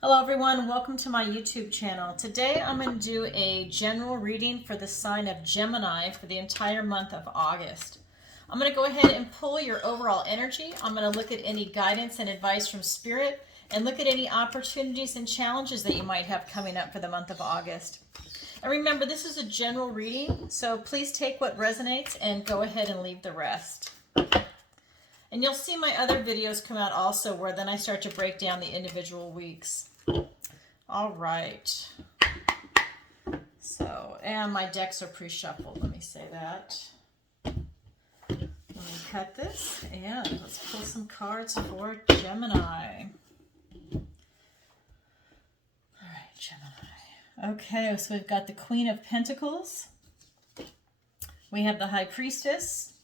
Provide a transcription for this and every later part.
Hello everyone, welcome to my YouTube channel. Today I'm going to do a general reading for the sign of Gemini for the entire month of August. I'm going to go ahead and pull your overall energy. I'm going to look at any guidance and advice from Spirit and look at any opportunities and challenges that you might have coming up for the month of August. And remember, this is a general reading, so please take what resonates and go ahead and leave the rest. And you'll see my other videos come out also where then I start to break down the individual weeks. All right. So, and my decks are pre-shuffled, let me say that. Let me cut this and let's pull some cards for Gemini. All right, Gemini. Okay, so we've got the Queen of Pentacles. We have the High Priestess.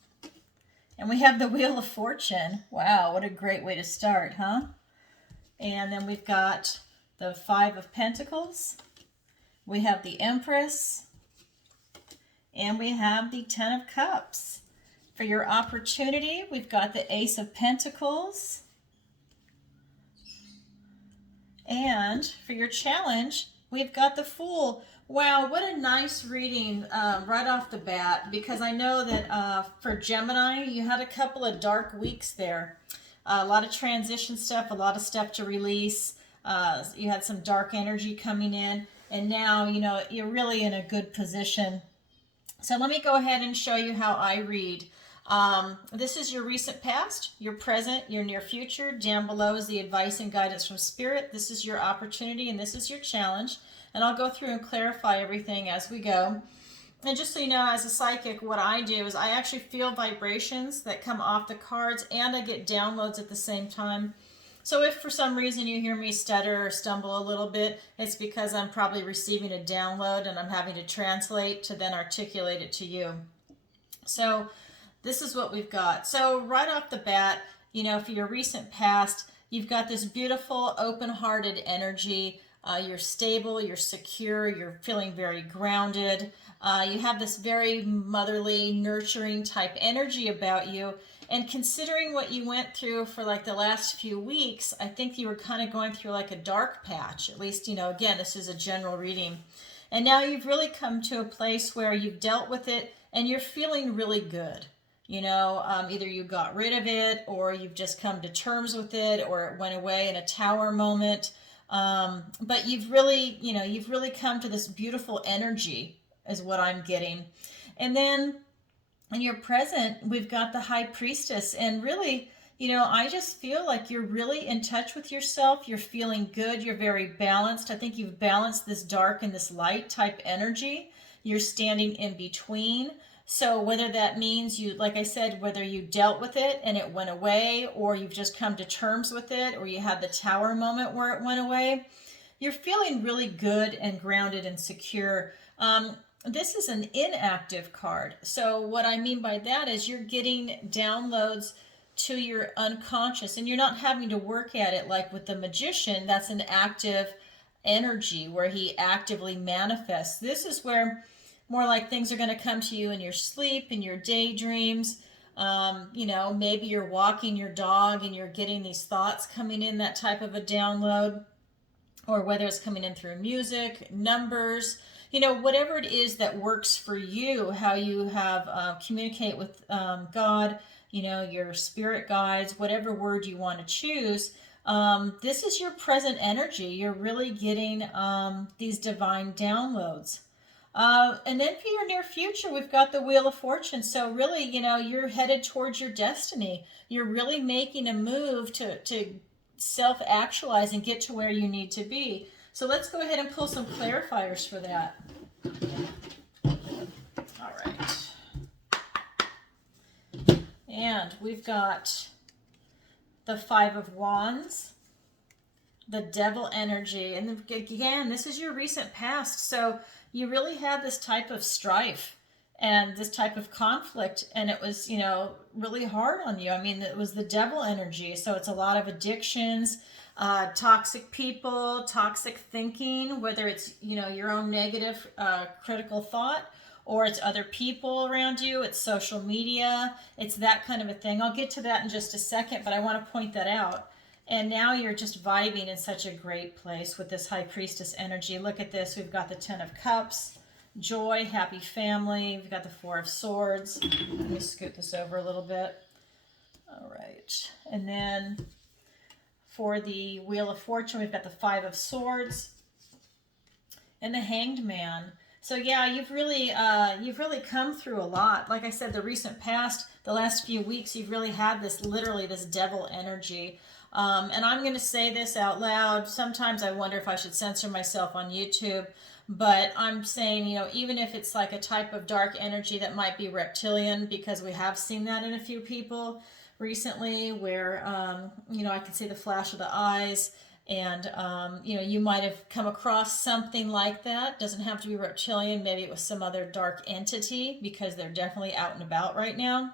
And we have the Wheel of Fortune. Wow, what a great way to start, huh? And then we've got the Five of Pentacles. We have the Empress. And we have the Ten of Cups. For your opportunity, we've got the Ace of Pentacles. And for your challenge, we've got the Fool. Wow, what a nice reading right off the bat, because I know that for Gemini, you had a couple of dark weeks there. A lot of transition stuff, a lot of stuff to release. You had some dark energy coming in, and now, you know, you're really in a good position. So let me go ahead and show you how I read. This is your recent past, your present, your near future. Down below is the advice and guidance from Spirit. This is your opportunity, and this is your challenge. And I'll go through and clarify everything as we go. And just so you know, as a psychic, what I do is I actually feel vibrations that come off the cards, and I get downloads at the same time. So if for some reason you hear me stutter or stumble a little bit, it's because I'm probably receiving a download and I'm having to translate to then articulate it to you. So this is what we've got. So right off the bat, you know, for your recent past, you've got this beautiful, open-hearted energy. You're stable, you're secure, you're feeling very grounded. You have this very motherly, nurturing type energy about you. And considering what you went through for like the last few weeks, I think you were kind of going through like a dark patch. At least, you know, again, this is a general reading. And now you've really come to a place where you've dealt with it and you're feeling really good. You know, either you got rid of it or you've just come to terms with it or it went away in a tower moment. But you've really, you know, you've really come to this beautiful energy is what I'm getting. And then in your present, we've got the High Priestess. And really, you know, I just feel like you're really in touch with yourself. You're feeling good. You're very balanced. I think you've balanced this dark and this light type energy. You're standing in between. So whether that means you, like I said, whether you dealt with it and it went away, or you've just come to terms with it, or you had the tower moment where it went away, you're feeling really good and grounded and secure. This is an inactive card. So what I mean by that is you're getting downloads to your unconscious and you're not having to work at it like with the Magician. That's an active energy where he actively manifests. This is where more like things are going to come to you in your sleep, in your daydreams. You know, maybe you're walking your dog and you're getting these thoughts coming in, that type of a download, or whether it's coming in through music, numbers, you know, whatever it is that works for you, how you have communicate with God, you know, your spirit guides, whatever word you want to choose. This is your present energy. You're really getting these divine downloads. And then for your near future, we've got the Wheel of Fortune. So really, you know, you're headed towards your destiny. You're really making a move to self-actualize and get to where you need to be. So let's go ahead and pull some clarifiers for that. All right. And we've got the Five of Wands, the Devil energy. And again, this is your recent past. So you really had this type of strife and this type of conflict, and it was, you know, really hard on you. I mean, it was the devil energy, so it's a lot of addictions, toxic people, toxic thinking, whether it's, you know, your own negative critical thought, or it's other people around you, it's social media, it's that kind of a thing. I'll get to that in just a second, but I want to point that out. And now you're just vibing in such a great place with this High Priestess energy. Look at this. We've got the Ten of Cups, joy, happy family. We've got the Four of Swords. Let me scoot this over a little bit. All right. And then for the Wheel of Fortune, we've got the Five of Swords and the Hanged Man. So yeah, you've really come through a lot. Like I said, the recent past, the last few weeks, you've really had this, literally this devil energy. And I'm going to say this out loud. Sometimes I wonder if I should censor myself on YouTube, but I'm saying, you know, even if it's like a type of dark energy that might be reptilian, because we have seen that in a few people recently where, you know, I can see the flash of the eyes. And, you know, you might have come across something like that. Doesn't have to be reptilian. Maybe it was some other dark entity, because they're definitely out and about right now.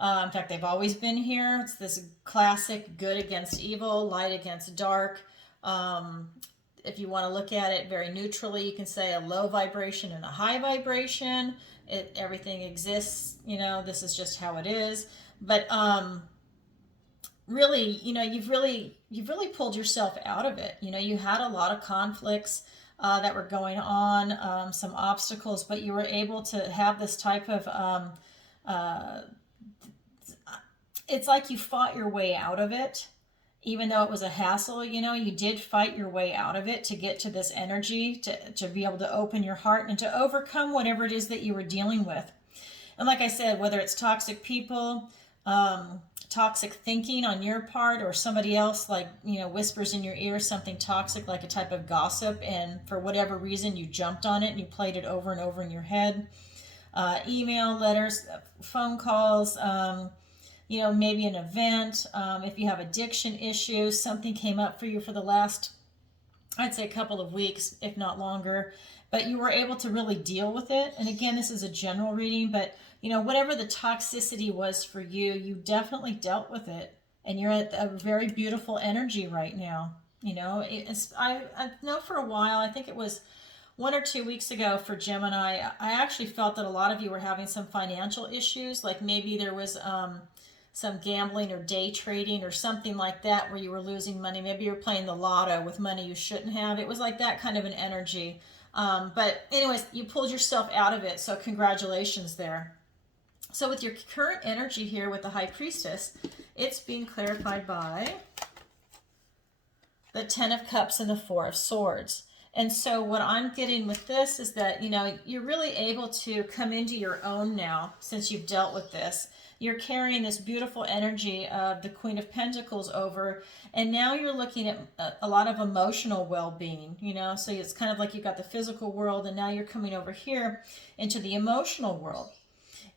In fact, they've always been here. It's this classic good against evil, light against dark. If you want to look at it very neutrally, you can say a low vibration and a high vibration. Everything exists, you know, this is just how it is. But really, you know, you've really pulled yourself out of it. You know, you had a lot of conflicts that were going on, some obstacles, but you were able to have this type of it's like you fought your way out of it, even though it was a hassle. You know, you did fight your way out of it to get to this energy, to be able to open your heart and to overcome whatever it is that you were dealing with. And like I said, whether it's toxic people, toxic thinking on your part, or somebody else, like, you know, whispers in your ear something toxic, like a type of gossip, and for whatever reason you jumped on it and you played it over and over in your head. Email, letters, phone calls, you know, maybe an event. If you have addiction issues, something came up for you for the last, I'd say, a couple of weeks, if not longer, but you were able to really deal with it. And again, this is a general reading, but you know, whatever the toxicity was for you, you definitely dealt with it, and you're at a very beautiful energy right now. You know, I know for a while, I think it was 1 or 2 weeks ago for Gemini, I actually felt that a lot of you were having some financial issues, like maybe there was some gambling or day trading or something like that where you were losing money. Maybe you're playing the lotto with money you shouldn't have. It was like that kind of an energy. But anyways, you pulled yourself out of it, so congratulations there. So with your current energy here with the High Priestess, it's being clarified by the Ten of Cups and the Four of Swords. And so what I'm getting with this is that, you know, you're really able to come into your own now since you've dealt with this. You're carrying this beautiful energy of the Queen of Pentacles over, and now you're looking at a lot of emotional well-being, you know, so it's kind of like you've got the physical world, and now you're coming over here into the emotional world.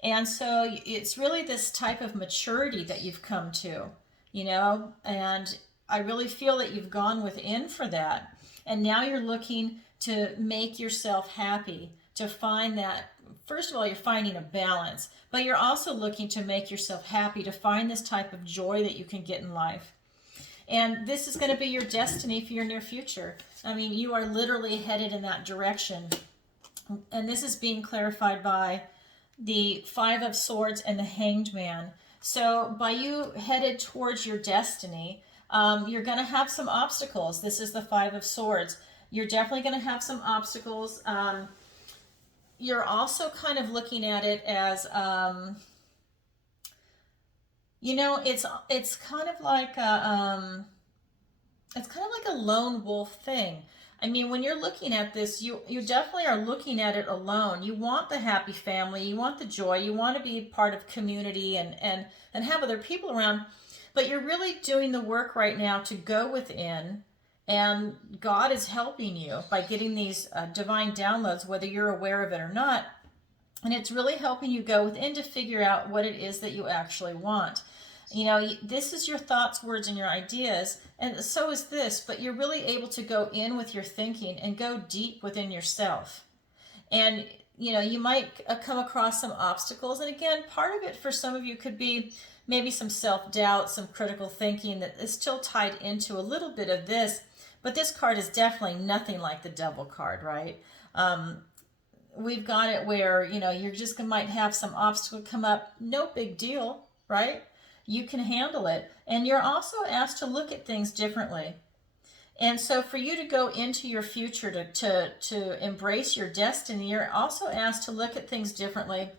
And so it's really this type of maturity that you've come to, you know, and I really feel that you've gone within for that. And now you're looking to make yourself happy, to find that, first of all, you're finding a balance, but you're also looking to make yourself happy, to find this type of joy that you can get in life. And this is going to be your destiny for your near future. I mean, you are literally headed in that direction. And this is being clarified by the Five of Swords and the Hanged Man. So by you headed towards your destiny, you're going to have some obstacles. This is the Five of Swords. You're definitely going to have some obstacles. You're also kind of looking at it as, you know, it's kind of like a, lone wolf thing. I mean, when you're looking at this, you definitely are looking at it alone. You want the happy family, you want the joy, you want to be part of community and have other people around, but you're really doing the work right now to go within, and God is helping you by getting these divine downloads, whether you're aware of it or not, and it's really helping you go within to figure out what it is that you actually want. You know, this is your thoughts, words, and your ideas, and so is this, but you're really able to go in with your thinking and go deep within yourself. And, you know, you might come across some obstacles, and again, part of it for some of you could be maybe some self-doubt, some critical thinking that is still tied into a little bit of this, but this card is definitely nothing like the Devil card, right? We've got it where, you know, you're just might have some obstacle come up, no big deal, right? You can handle it. And you're also asked to look at things differently. And so for you to go into your future, to embrace your destiny, you're also asked to look at things differently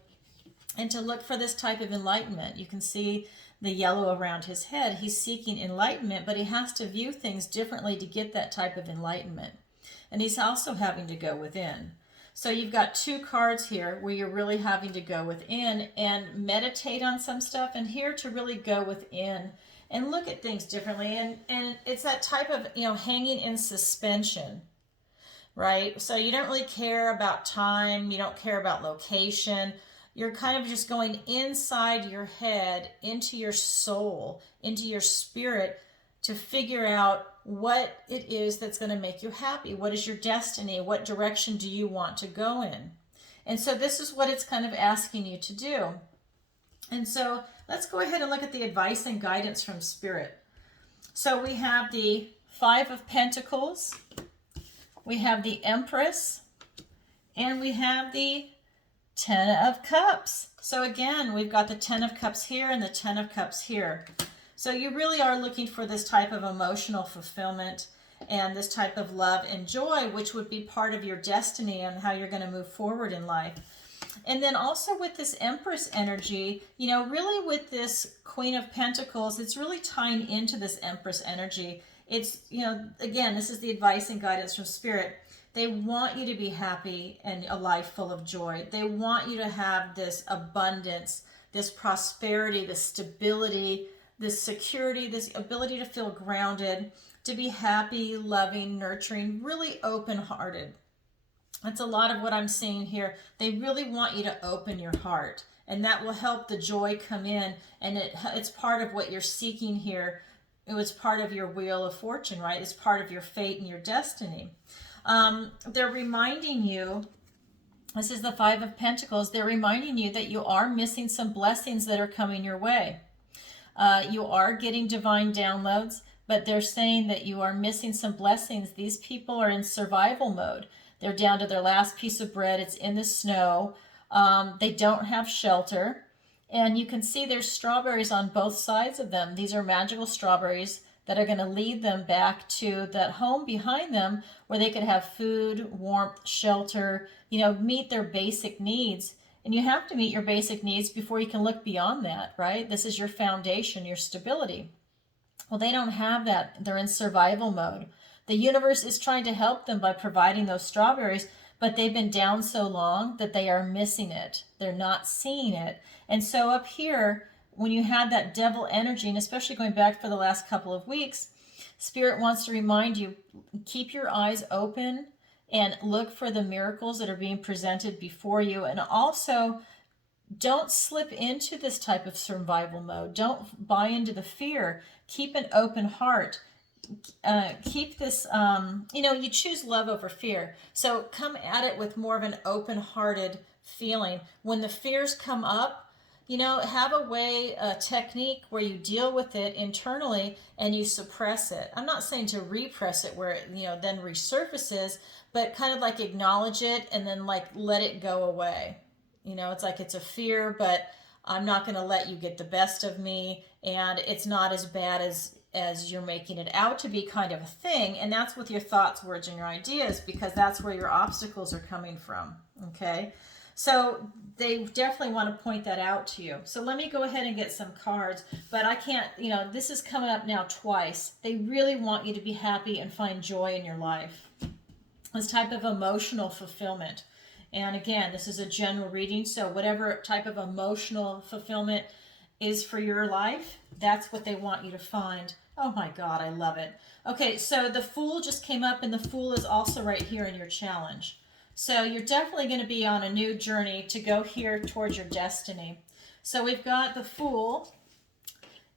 and to look for this type of enlightenment. You can see the yellow around his head. He's seeking enlightenment, but he has to view things differently to get that type of enlightenment. And he's also having to go within. So you've got two cards here where you're really having to go within and meditate on some stuff, and here to really go within and look at things differently. And it's that type of, hanging in suspension, right? So you don't really care about time. You don't care about location. You're kind of just going inside your head, into your soul, into your spirit, to figure out what it is that's going to make you happy. What is your destiny? What direction do you want to go in? And so this is what it's kind of asking you to do. And so let's go ahead and look at the advice and guidance from Spirit. So we have the Five of Pentacles, we have the Empress, and we have the Ten of Cups. So again, we've got the Ten of Cups here and the Ten of Cups here. So you really are looking for this type of emotional fulfillment and this type of love and joy, which would be part of your destiny and how you're going to move forward in life. And then also with this Empress energy, really with this Queen of Pentacles, it's really tying into this Empress energy. It's, again, this is the advice and guidance from Spirit. They want you to be happy and a life full of joy. They want you to have this abundance, this prosperity, this stability, this security, this ability to feel grounded, to be happy, loving, nurturing, really open-hearted. That's a lot of what I'm seeing here. They really want you to open your heart, and that will help the joy come in, and it's part of what you're seeking here. It was part of your wheel of fortune, right? It's part of your fate and your destiny. They're reminding you, this is the Five of Pentacles, they're reminding you that you are missing some blessings that are coming your way. You are getting divine downloads, but they're saying that you are missing some blessings. These people are in survival mode. They're down to their last piece of bread. It's in the snow. They don't have shelter. And you can see there's strawberries on both sides of them. These are magical strawberries that are going to lead them back to that home behind them where they could have food, warmth, shelter, meet their basic needs. And you have to meet your basic needs before you can look beyond that, right? This is your foundation, your stability. Well, they don't have that. They're in survival mode. The universe is trying to help them by providing those strawberries, but they've been down so long that they are missing it. They're not seeing it. And so up here, when you had that devil energy, and especially going back for the last couple of weeks, Spirit wants to remind you, keep your eyes open and look for the miracles that are being presented before you. And also, don't slip into this type of survival mode. Don't buy into the fear. Keep an open heart. Keep this, you choose love over fear. So come at it with more of an open-hearted feeling. When the fears come up, have a technique where you deal with it internally and you suppress it. I'm not saying to repress it where it, then resurfaces, but kind of like acknowledge it and then like let it go away. It's like it's a fear, but I'm not going to let you get the best of me, and it's not as bad as you're making it out to be, kind of a thing. And that's with your thoughts, words, and your ideas, because that's where your obstacles are coming from. Okay, so they definitely want to point that out to you. So let me go ahead and get some cards, but I can't, this is coming up now twice. They really want you to be happy and find joy in your life. This type of emotional fulfillment. And again, this is a general reading, so whatever type of emotional fulfillment is for your life, that's what they want you to find. Oh my God, I love it. Okay, so the Fool just came up, and the Fool is also right here in your challenge. So you're definitely going to be on a new journey to go here towards your destiny. So we've got the Fool.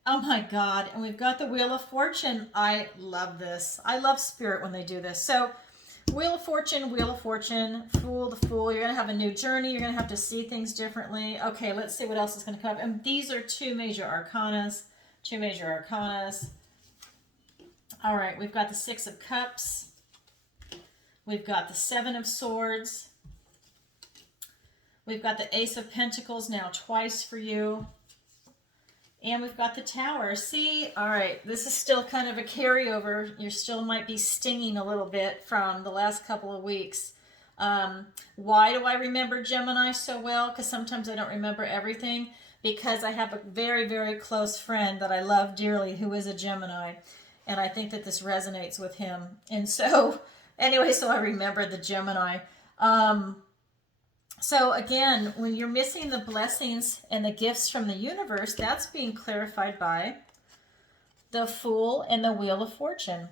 Oh my God, and we've got the Wheel of Fortune. I love this. I love Spirit when they do this. So Wheel of Fortune, Fool, the Fool. You're going to have a new journey. You're going to have to see things differently. Okay, let's see what else is going to come up. And these are two major arcanas. All right, we've got the Six of Cups. We've got the Seven of Swords. We've got the Ace of Pentacles now twice for you. And we've got the Tower. See, all right, this is still kind of a carryover. You still might be stinging a little bit from the last couple of weeks. Why do I remember Gemini so well? Because sometimes I don't remember everything. Because I have a very, very close friend that I love dearly who is a Gemini. And I think that this resonates with him. And so, anyway, so I remember the Gemini. So again, when you're missing the blessings and the gifts from the universe, that's being clarified by the Fool and the Wheel of Fortune.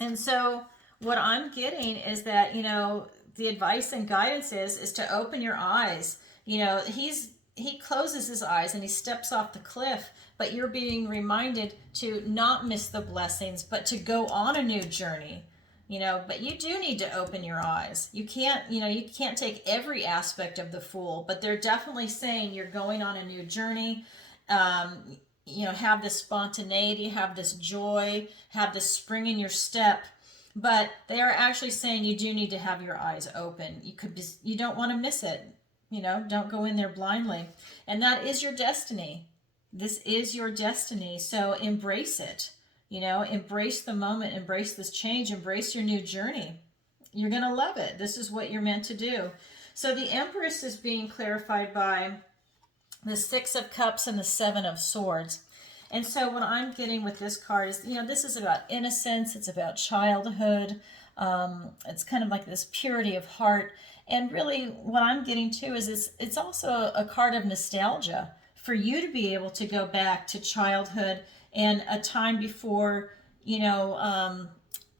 And so what I'm getting is that, you know, the advice and guidance is to open your eyes. You know, he closes his eyes and he steps off the cliff, but you're being reminded to not miss the blessings, but to go on a new journey. You know, but you do need to open your eyes. You can't, you know, you can't take every aspect of the Fool, but they're definitely saying you're going on a new journey. You know, have this spontaneity, have this joy, have this spring in your step. But they are actually saying you do need to have your eyes open. You don't want to miss it. You know, don't go in there blindly. And that is your destiny. This is your destiny. So embrace it. You know, embrace the moment, embrace this change, embrace your new journey. You're going to love it. This is what you're meant to do. So the Empress is being clarified by the Six of Cups and the Seven of Swords. And so what I'm getting with this card is, you know, this is about innocence. It's about childhood. It's kind of like this purity of heart. And really what I'm getting too is it's also a card of nostalgia for you to be able to go back to childhood and a time before, you know,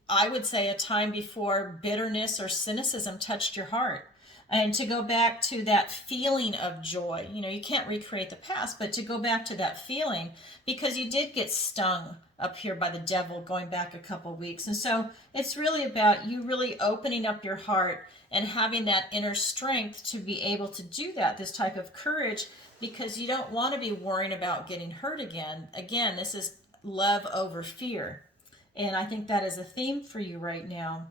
I would say a time before bitterness or cynicism touched your heart. And to go back to that feeling of joy. You know, you can't recreate the past, but to go back to that feeling, because you did get stung up here by the devil going back a couple of weeks. And so it's really about you really opening up your heart and having that inner strength to be able to do that, this type of courage, because you don't want to be worrying about getting hurt again. Again, this is love over fear. And I think that is a theme for you right now.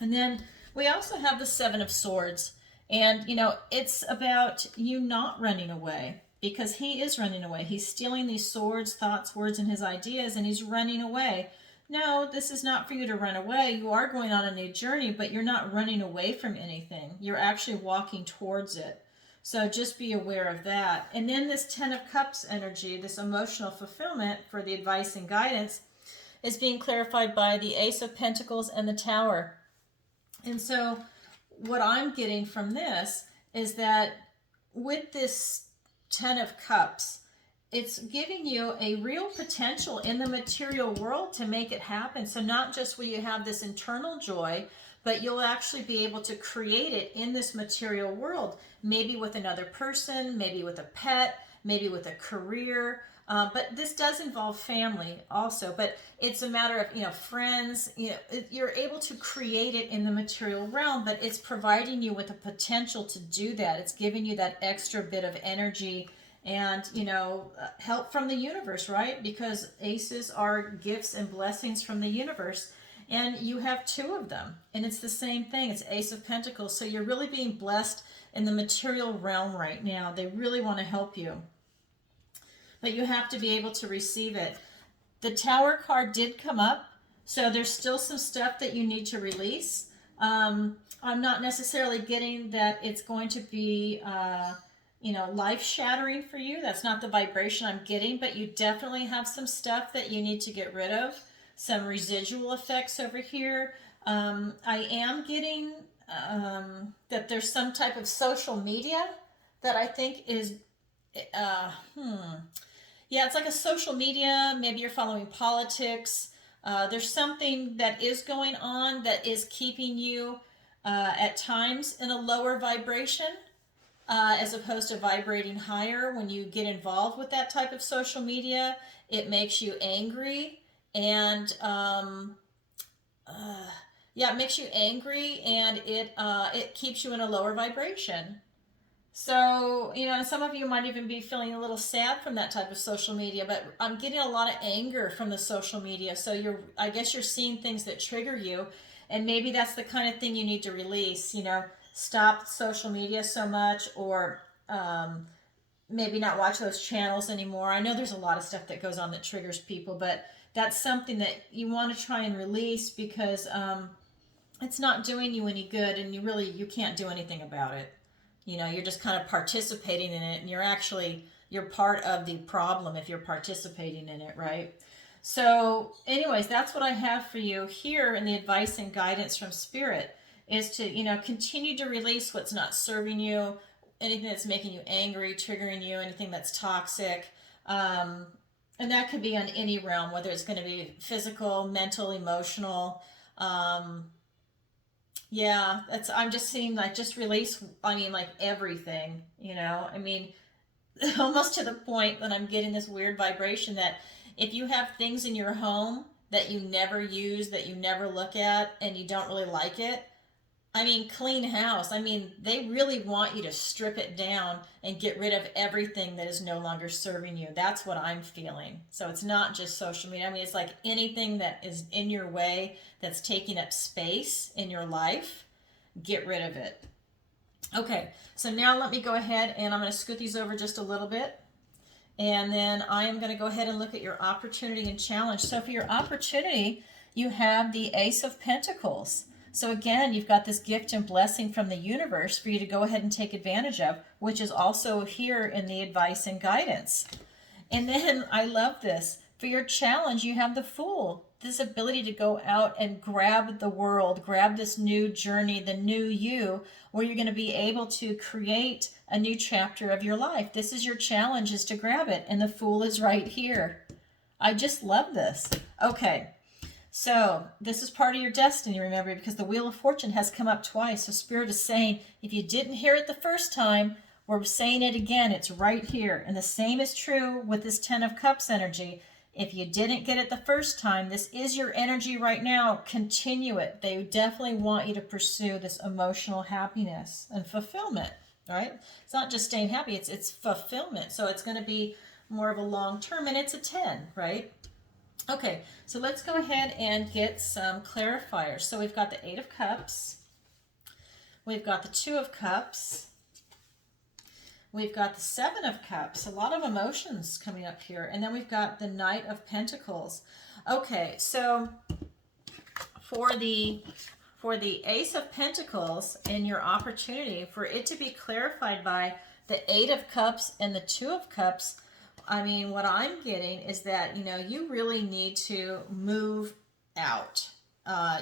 And then we also have the Seven of Swords. And, you know, it's about you not running away, because he is running away. He's stealing these swords, thoughts, words, and his ideas, and he's running away. No, this is not for you to run away. You are going on a new journey, but you're not running away from anything. You're actually walking towards it. So just be aware of that. And then this Ten of Cups energy, this emotional fulfillment for the advice and guidance, is being clarified by the Ace of Pentacles and the Tower. And so what I'm getting from this is that with this Ten of Cups, it's giving you a real potential in the material world to make it happen. So not just will you have this internal joy, but you'll actually be able to create it in this material world, maybe with another person, maybe with a pet, maybe with a career. But this does involve family also, but it's a matter of, you know, friends, you know, you're able to create it in the material realm, but it's providing you with a potential to do that. It's giving you that extra bit of energy and, you know, help from the universe, right? Because aces are gifts and blessings from the universe. And you have two of them. And it's the same thing. It's Ace of Pentacles. So you're really being blessed in the material realm right now. They really want to help you. But you have to be able to receive it. The Tower card did come up. So there's still some stuff that you need to release. I'm not necessarily getting that it's going to be, you know, life-shattering for you. That's not the vibration I'm getting. But you definitely have some stuff that you need to get rid of. Some residual effects over here. I am getting that there's some type of social media that I think is, yeah, it's like a social media. Maybe you're following politics. There's something that is going on that is keeping you at times in a lower vibration as opposed to vibrating higher. When you get involved with that type of social media, it makes you angry. And yeah, it makes you angry, and it keeps you in a lower vibration. So, you know, some of you might even be feeling a little sad from that type of social media, but I'm getting a lot of anger from the social media. So I guess you're seeing things that trigger you, and maybe that's the kind of thing you need to release. You know, stop social media so much, or maybe not watch those channels anymore. I know there's a lot of stuff that goes on that triggers people, but that's something that you want to try and release because it's not doing you any good, and you can't do anything about it. You know, you're just kind of participating in it, and you're part of the problem if you're participating in it, right? So, anyways, that's what I have for you here in the advice and guidance from Spirit is to, continue to release what's not serving you, anything that's making you angry, triggering you, anything that's toxic. And that could be on any realm, whether it's going to be physical, mental, emotional. Yeah, I'm just seeing like just release, like everything, almost to the point that I'm getting this weird vibration that if you have things in your home that you never use, that you never look at, and you don't really like it, clean house. They really want you to strip it down and get rid of everything that is no longer serving you. That's what I'm feeling. So it's not just social media. It's like anything that is in your way that's taking up space in your life, get rid of it. Okay, so now let me go ahead and I'm going to scoot these over just a little bit. And then I am going to go ahead and look at your opportunity and challenge. So for your opportunity, you have the Ace of Pentacles. So again, you've got this gift and blessing from the universe for you to go ahead and take advantage of, which is also here in the advice and guidance. And then I love this. For your challenge, you have the Fool. This ability to go out and grab the world, grab this new journey, the new you, where you're going to be able to create a new chapter of your life. This is your challenge, is to grab it. And the Fool is right here. I just love this. Okay. So this is part of your destiny, remember, because the Wheel of Fortune has come up twice. So Spirit is saying, if you didn't hear it the first time, we're saying it again. It's right here. And the same is true with this 10 of Cups energy. If you didn't get it the first time, this is your energy right now. Continue it. They definitely want you to pursue this emotional happiness and fulfillment, right? It's not just staying happy. It's fulfillment. So it's going to be more of a long term, and it's a 10, right? Okay, so let's go ahead and get some clarifiers. So we've got the 8 of Cups. We've got the 2 of Cups. We've got the 7 of Cups. A lot of emotions coming up here. And then we've got the Knight of Pentacles. Okay, so for the Ace of Pentacles and your opportunity, for it to be clarified by the 8 of Cups and the 2 of Cups, what I'm getting is that, you really need to move out.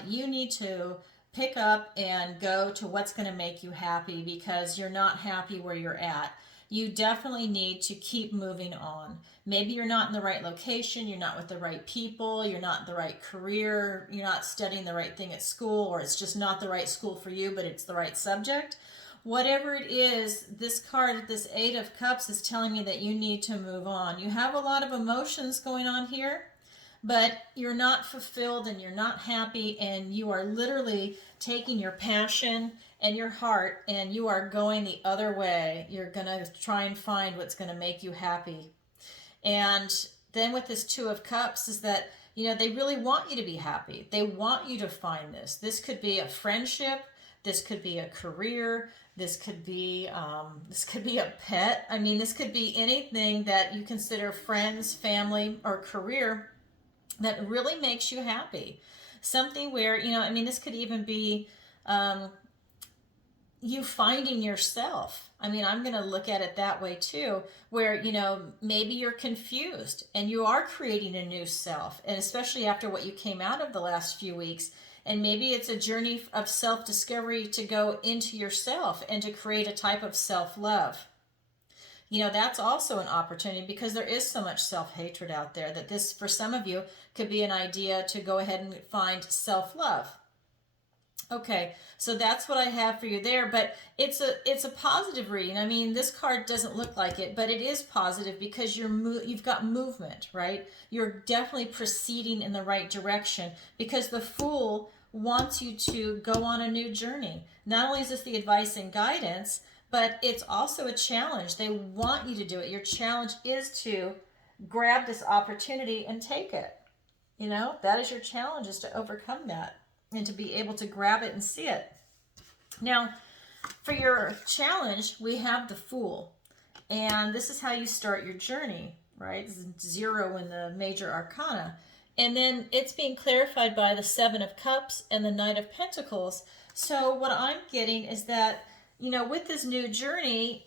You need to pick up and go to what's going to make you happy because you're not happy where you're at. You definitely need to keep moving on. Maybe you're not in the right location, you're not with the right people, you're not in the right career, you're not studying the right thing at school, or it's just not the right school for you, but it's the right subject. Whatever it is, this card, this 8 of Cups, is telling me that you need to move on. You have a lot of emotions going on here, but you're not fulfilled and you're not happy, and you are literally taking your passion and your heart and you are going the other way. You're going to try and find what's going to make you happy. And then with this 2 of Cups is that, they really want you to be happy. They want you to find this. This could be a friendship. This could be a career. This could be a pet. This could be anything that you consider friends, family, or career that really makes you happy. Something where, this could even be you finding yourself. I'm going to look at it that way too, where, maybe you're confused and you are creating a new self. And especially after what you came out of the last few weeks, and maybe it's a journey of self-discovery to go into yourself and to create a type of self-love. That's also an opportunity because there is so much self-hatred out there that this, for some of you, could be an idea to go ahead and find self-love. Okay, so that's what I have for you there, but it's a positive reading. This card doesn't look like it, but it is positive because you've got movement, right? You're definitely proceeding in the right direction because the Fool wants you to go on a new journey. Not only is this the advice and guidance, but it's also a challenge. They want you to do it. Your challenge is to grab this opportunity and take it. That is your challenge, is to overcome that and to be able to grab it and see it. Now, for your challenge, we have the Fool. And this is how you start your journey, right? 0 in the major arcana. And then it's being clarified by the 7 of Cups and the Knight of Pentacles. So what I'm getting is that, with this new journey,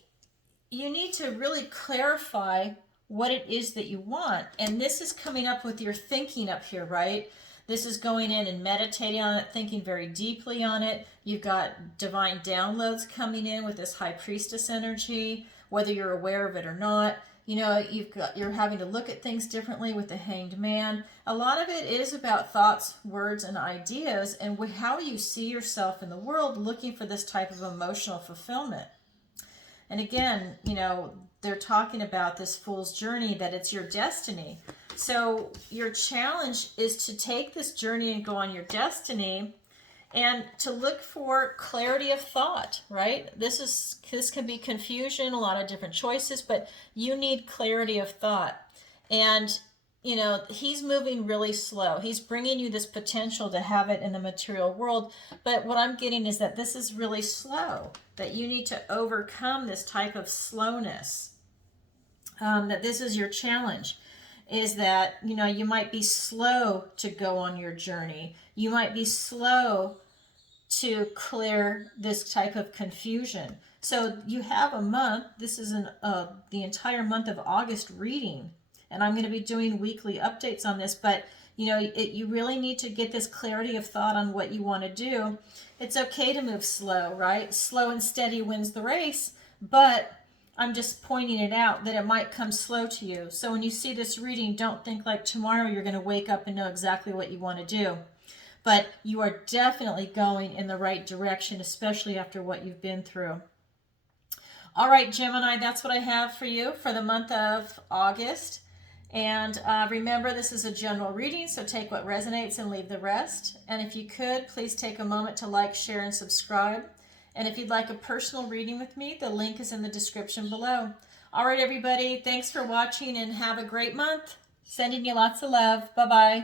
you need to really clarify what it is that you want. And this is coming up with your thinking up here, right? This is going in and meditating on it, thinking very deeply on it. You've got divine downloads coming in with this High Priestess energy, whether you're aware of it or not. You're having to look at things differently with the Hanged Man. A lot of it is about thoughts, words, and ideas, and how you see yourself in the world, looking for this type of emotional fulfillment. And again, they're talking about this fool's journey, that it's your destiny. So your challenge is to take this journey and go on your destiny, and to look for clarity of thought, right? This can be confusion, a lot of different choices, but you need clarity of thought. And he's moving really slow. He's bringing you this potential to have it in the material world. But what I'm getting is that this is really slow, that you need to overcome this type of slowness. That this is your challenge, is that, you might be slow to go on your journey. You might be slow to clear this type of confusion. So you have a month. This is the entire month of August reading. And I'm going to be doing weekly updates on this, but you really need to get this clarity of thought on what you want to do. It's okay to move slow, right? Slow and steady wins the race, but I'm just pointing it out that it might come slow to you. So when you see this reading, don't think like tomorrow you're going to wake up and know exactly what you want to do. But you are definitely going in the right direction, especially after what you've been through. All right, Gemini, that's what I have for you for the month of August. And remember, this is a general reading, so take what resonates and leave the rest. And if you could, please take a moment to like, share, and subscribe. And if you'd like a personal reading with me, the link is in the description below. All right, everybody, thanks for watching and have a great month. Sending you lots of love. Bye-bye.